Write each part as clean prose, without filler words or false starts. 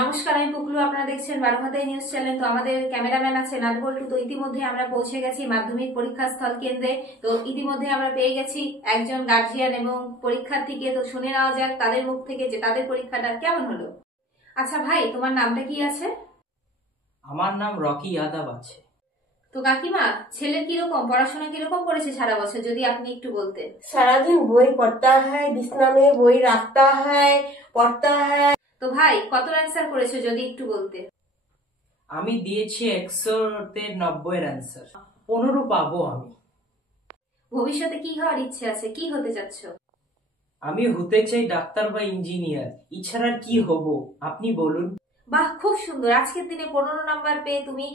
নমস্কার, আমি পুকলু। আপনারা দেখছেন বারোভাতাই নিউজ চ্যানেল। তো আমাদের ক্যামেরাম্যান আছে নাটবল্টু। তো ইতিমধ্যে আমরা পৌঁছে গেছি মাধ্যমিক পরীক্ষা স্থল কেন্দ্রে। তো ইতিমধ্যে আমরা পেয়ে গেছি একজন গার্জিয়ান এবং পরীক্ষার্থীকে। তো শুনে নেওয়া যাক তাদের মুখ থেকে যে তাদের পরীক্ষাটা কেমন হলো। আচ্ছা ভাই, তোমার নামটা কি আছে? আমার নাম রকি যাদব আছে। তো কাকিমা, ছেলের কিরকম পড়াশোনা কিরকম করেছে সারা বছর, যদি আপনি একটু বলতেন। सारा दिन वही पढ़ता है, बिस्ना में वही रखता है, पढ़ता है। তো ভাই, কত অ্যান্সার করেছো যদি একটু বলতে। আমি দিয়েছি 100-তে 90-এর অ্যান্সার। 15 পাবো আমি। ভবিষ্যতে কি হওয়ার ইচ্ছে আছে, কি হতে চাচ্ছ? আমি হতে চাই ডাক্তার বা ইঞ্জিনিয়ার, এছাড়া কি হব আপনি বলুন। বাহ, খুব সুন্দর। আজকের দিনে 15 নাম্বার পেয়ে তুমি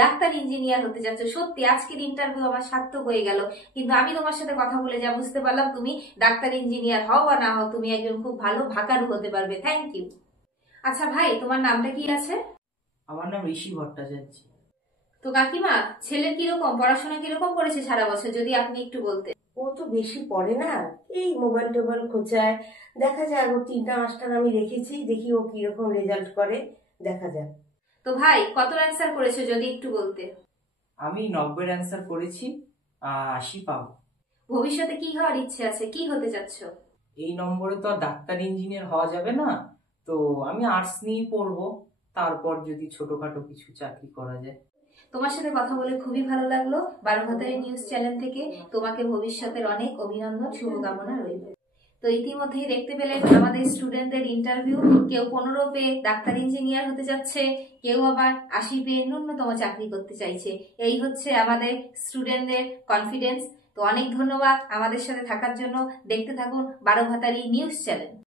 ডাক্তার ইঞ্জিনিয়ার হতে যাচ্ছ। সত্যি আজকের ইন্টারভিউ আমার সার্থক হয়ে গেল। কিন্তু আমি তোমার সাথে কথা বলে যা বুঝতে পারলাম, তুমি ডাক্তার ইঞ্জিনিয়ার হও বা না হও, তুমি একজন খুব ভালো ভাকারু হতে পারবে। Thank you. আচ্ছা ভাই, তোমার নামটা কি আছে? আমার নাম ঋষি ভট্টাচার্য। তো কাকিমা, ছেলের কিরকম পড়াশোনা কিরকম করেছে সারা বছর, যদি আপনি একটু বলতে। ও তো বেশি পড়ে না, এই মোবাইল টোবাইল খোঁচায়। দেখা যাক, ও 3টা মাস্টার আমি রেখেছি, দেখি ও কিরকম রেজাল্ট করে, দেখা যাক। তো ভাই, কত অ্যান্সার করেছো যদি একটু বলতে। আমি 90-এর অ্যান্সার করেছি, 80 পাবো। ভবিষ্যতে কি হওয়ার ইচ্ছে আছে, কি হতে চাচ্ছ? এই নম্বরে তো আর ডাক্তার ইঞ্জিনিয়ার হওয়া যাবে না, তো আমি আর্টস নিয়েই পড়বো। তারপর যদি ছোটখাটো কিছু চাকরি করা যায়। তোমার সাথে কথা বলে খুবই ভালো লাগলো। বারোভাতাই নিউজ চ্যানেল থেকে তোমাকে ভবিষ্যতের অনেক অভিনন্দন, শুভকামনা রইল। তো ইতিমধ্যেই দেখতে পেলেন আমাদের স্টুডেন্টদের ইন্টারভিউ। কেউ 15 পেয়ে ডাক্তার ইঞ্জিনিয়ার হতে যাচ্ছে, কেউ আবার 80 পেয়ে ন্যূনতম চাকরি করতে চাইছে। এই হচ্ছে আমাদের স্টুডেন্টদের কনফিডেন্স। তো অনেক ধন্যবাদ আমাদের সাথে থাকার জন্য। দেখতে থাকুন বারোভাতাই নিউজ চ্যানেল।